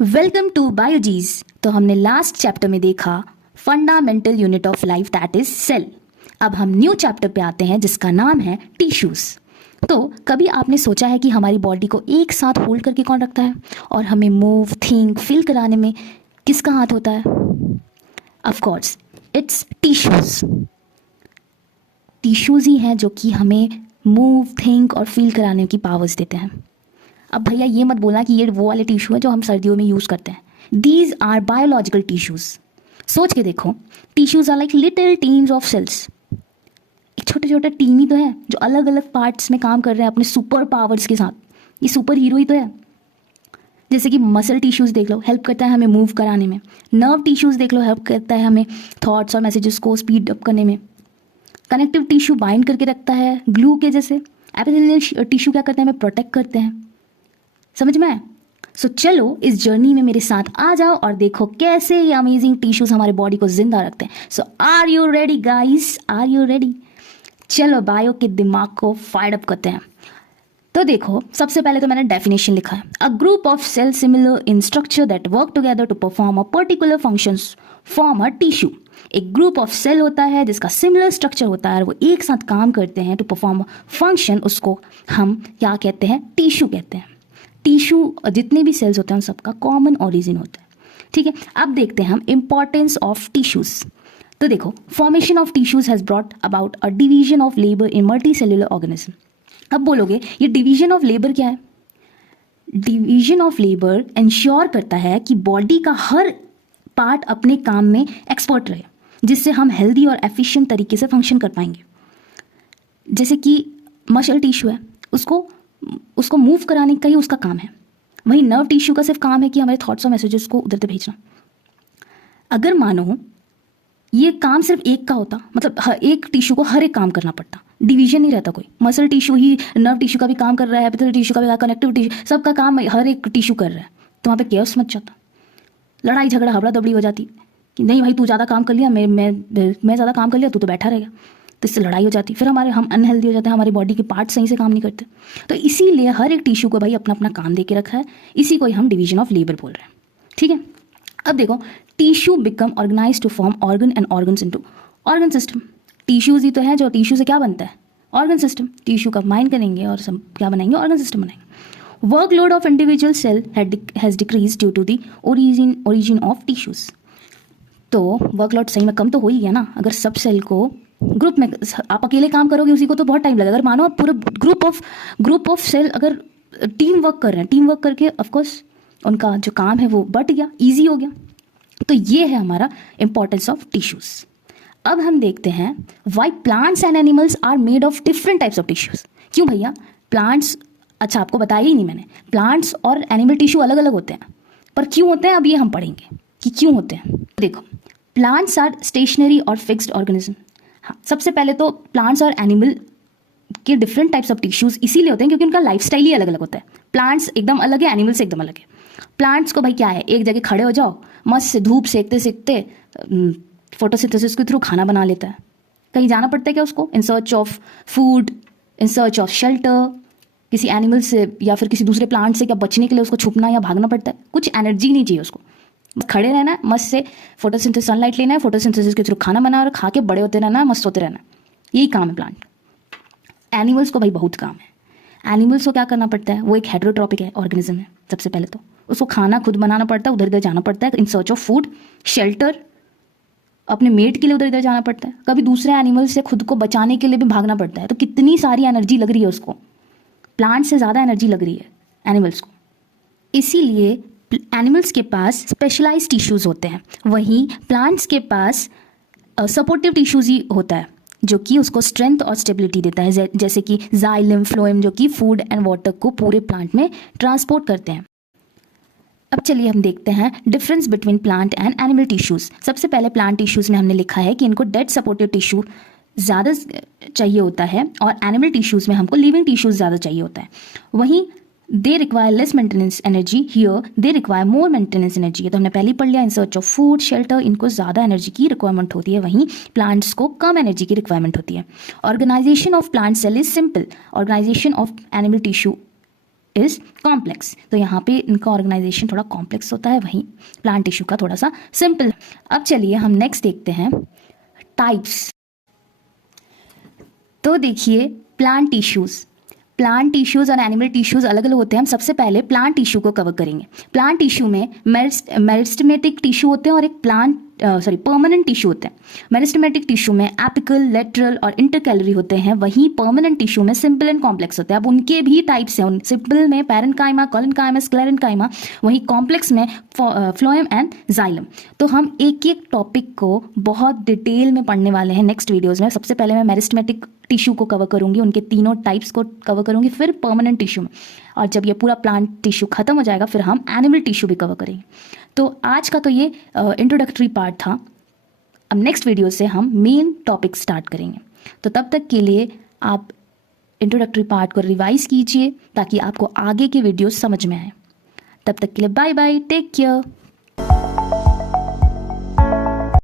Welcome to बायोजीज। तो हमने last chapter में देखा fundamental unit of life that is cell. अब हम न्यू चैप्टर पे आते हैं जिसका नाम है टिश्यूज। तो कभी आपने सोचा है कि हमारी बॉडी को एक साथ होल्ड करके कौन रखता है और हमें मूव थिंक फील कराने में किसका हाथ होता है? Of course it's tissues. Tissues ही हैं जो कि हमें मूव थिंक और फील कराने की पावर्स देते हैं। अब भैया ये मत बोलना कि ये वो वाले टिश्यू है जो हम सर्दियों में यूज़ करते हैं। These are biological tissues. सोच के देखो, tissues are like little teams of cells. एक छोटे छोटे टीम ही तो है जो अलग अलग पार्ट्स में काम कर रहे हैं अपने सुपर पावर्स के साथ। ये सुपर हीरो ही तो है। जैसे कि मसल टिश्यूज देख लो, हेल्प करता है हमें मूव कराने में। नर्व टिश्यूज देख लो, हेल्प करता है हमें थॉट्स और मैसेजेस को स्पीड अप करने में। कनेक्टिव टिश्यू बाइंड करके रखता है ग्लू के जैसे। एपिथेलियल टिश्यू क्या करते हैं, हमें प्रोटेक्ट करते हैं। समझ में आए? सो चलो इस जर्नी में मेरे साथ आ जाओ और देखो कैसे ये अमेजिंग टिश्यूज हमारे बॉडी को जिंदा रखते हैं। So are you ready guys? Are you ready? चलो बायो के दिमाग को फायर अप करते हैं। तो देखो, सबसे पहले तो मैंने डेफिनेशन लिखा है, a group of cell similar in structure that work together to perform a particular functions form a tissue. एक ग्रुप ऑफ सेल होता है जिसका सिमिलर स्ट्रक्चर होता है और वो एक साथ काम करते हैं टू परफॉर्म अ फंक्शन। उसको हम क्या कहते हैं? टिश्यू कहते हैं। टिश्यू जितने भी सेल्स होते हैं उन सबका कॉमन ओरिजिन होता है। ठीक है, अब देखते हैं हम इंपॉर्टेंस ऑफ टिश्यूज। तो देखो, formation of tissues has brought about a division of labour in multi cellular organism. अब बोलोगे ये डिवीजन ऑफ लेबर क्या है? डिवीजन ऑफ लेबर इंश्योर करता है कि बॉडी का हर पार्ट अपने काम में एक्सपर्ट रहे, जिससे हम हेल्दी और एफिशिएंट तरीके से फंक्शन कर पाएंगे। जैसे कि मसल टिश्यू है, उसको मूव कराने का ही उसका काम है। वहीं नर्व टिश्यू का सिर्फ काम है कि हमारे थॉट्स और मैसेजेस को उधर तक भेजना। अगर मानो ये काम सिर्फ एक का होता, मतलब हर एक टिश्यू को हर एक काम करना पड़ता, डिवीजन नहीं रहता कोई। मसल टिश्यू ही नर्व टिश्यू का भी काम कर रहा है, एपिथेलियल टिश्यू का भी, कनेक्टिव टिश्यू, सबका काम हर एक टिश्यू कर रहा है, तो वहाँ पे केओस मच जाता, लड़ाई झगड़ा हबड़ा दबड़ी हो जाती कि नहीं भाई तू ज़्यादा काम कर लिया, मैं ज़्यादा काम कर लिया, तू तो बैठा रहेगा। तो इससे लड़ाई हो जाती, फिर हम अनहेल्दी हो जाते हैं, हमारी बॉडी के पार्ट सही से काम नहीं करते। तो इसीलिए हर एक टिश्यू को भाई अपना अपना काम दे के रखा है। इसी को हम डिवीजन ऑफ लेबर बोल रहे हैं। ठीक है, अब देखो, tissue become organise to form organ and organs into organ system. Tissues ही तो है जो टिश्यू से क्या बनता है? Organ system. टिश्यू का माइंड करेंगे और सब क्या बनाएंगे? ऑर्गन सिस्टम बनाएंगे। Workload of individual cell has decrease due to the origin of tissues. तो वर्कलोड सही में कम तो हो ही गया ना। अगर सब सेल को ग्रुप में, आप अकेले काम करोगे उसी को तो बहुत टाइम लगेगा। अगर मानो आप पूरे ग्रुप ऑफ सेल अगर टीम वर्क कर रहे हैं, टीम वर्क करके ऑफकोर्स उनका जो काम है वो बढ़ गया, ईजी हो गया। तो ये है हमारा इंपॉर्टेंस ऑफ टिश्यूज। अब हम देखते हैं why plants and animals are made of different types of tissues. क्यों भैया? प्लांट्स, अच्छा आपको बताया ही नहीं मैंने, प्लांट्स और एनिमल टिश्यू अलग अलग होते हैं, पर क्यों होते हैं अब ये हम पढ़ेंगे कि क्यों होते हैं। देखो, प्लांट्स आर स्टेशनरी और फिक्स्ड ऑर्गेनिज्म। हाँ, सबसे पहले तो प्लांट्स और एनिमल के डिफरेंट टाइप्स ऑफ टिश्यूज इसीलिए होते हैं क्योंकि उनका लाइफस्टाइल ही अलग अलग होता है। प्लांट्स एकदम अलग है, एनिमल्स एकदम अलग है। प्लांट्स को भाई क्या है, एक जगह खड़े हो जाओ, मस्त से धूप सेकते सेकते फोटोसिंथेसिस के थ्रू खाना बना लेता है। कहीं जाना पड़ता है क्या उसको? In search of food, in search of shelter, किसी एनिमल से या फिर किसी दूसरे प्लांट से क्या बचने के लिए उसको छुपना या भागना पड़ता है? कुछ एनर्जी नहीं चाहिए उसको, खड़े रहना है, मस्त से फोटोसिंथेसिस, सनलाइट लेना है, फोटोसिंथेसिस के थ्रू खाना बना और खा के बड़े होते रहना है, मस्त होते रहना है। यही काम है प्लांट। एनिमल्स को भाई बहुत काम है। एनिमल्स को क्या करना पड़ता है? वो एक हेटेरोट्रॉपिक है, ऑर्गेनिज्म है। सबसे पहले तो उसको खाना खुद बनाना पड़ता है, उधर इधर जाना पड़ता है in search of food, shelter, अपने मेट के लिए उधर इधर जाना पड़ता है, कभी दूसरे एनिमल से खुद को बचाने के लिए भी भागना पड़ता है। तो कितनी सारी एनर्जी लग रही है उसको, प्लांट से ज़्यादा एनर्जी लग रही है एनिमल्स को। इसीलिए एनिमल्स के पास स्पेशलाइज्ड टिश्यूज़ होते हैं, वहीं प्लांट्स के पास सपोर्टिव टिश्यूज़ ही होता है जो कि उसको स्ट्रेंथ और स्टेबिलिटी देता है, जैसे कि जाइलम, फ्लोएम, जो कि फूड एंड वाटर को पूरे प्लांट में ट्रांसपोर्ट करते हैं। अब चलिए हम देखते हैं difference between plant and animal tissues. सबसे पहले प्लांट टिश्यूज़ में हमने लिखा है कि इनको डेड सपोर्टिव टिश्यू ज़्यादा चाहिए होता है और एनिमल टिश्यूज़ में हमको लिविंग टिश्यूज़ ज़्यादा चाहिए होता है। वहीं they require less maintenance energy, here they require more maintenance energy. तो हमने पहले ही पढ़ लिया, in search of food, shelter, इनको ज़्यादा एनर्जी की रिक्वायरमेंट होती है, वहीं प्लांट्स को कम एनर्जी की रिक्वायरमेंट होती है। Organisation of plant cell is simple, organisation of animal tissue is complex. तो यहाँ पे इनका ऑर्गेनाइजेशन थोड़ा कॉम्प्लेक्स होता है, वहीं प्लांट टिश्यू का थोड़ा सा सिंपल। अब चलिए हम नेक्स्ट देखते हैं टाइप्स। तो देखिए प्लांट टिश्यूज़ और एनिमल टिश्यूज़ अलग अलग होते हैं। हम सबसे पहले प्लांट टिश्यू को कवर करेंगे। प्लांट टिश्यू में मेरिस्टेमेटिक टिश्यू होते हैं और एक परमानेंट टिश्यू होते हैं। मेरिस्टेमेटिक टिश्यू में एपिकल, लेटरल और इंटरकैलरी होते हैं, वहीं परमानेंट टिश्यू में सिंपल एंड कॉम्प्लेक्स होते हैं। अब उनके भी टाइप्स हैं, सिंपल में पैरेन्काइमा, कोलेनकाइमा, स्क्लेरेन्काइमा, वहीं कॉम्प्लेक्स में फ्लोएम एंड जाइलम। तो हम एक एक टॉपिक को बहुत डिटेल में पढ़ने वाले हैं नेक्स्ट वीडियोज़ में। सबसे पहले मैं मेरिस्टेमेटिक टिश्यू को कवर करूंगी, उनके तीनों टाइप्स को कवर करूंगी, फिर परमानेंट टिश्यू में, और जब ये पूरा प्लांट टिश्यू खत्म हो जाएगा फिर हम एनिमल टिश्यू भी कवर करेंगे। तो आज का तो ये इंट्रोडक्टरी पार्ट था। अब नेक्स्ट वीडियो से हम मेन टॉपिक स्टार्ट करेंगे। तो तब तक के लिए आप इंट्रोडक्टरी पार्ट को रिवाइज कीजिए ताकि आपको आगे के वीडियोस समझ में आए। तब तक के लिए बाय बाय, टेक केयर।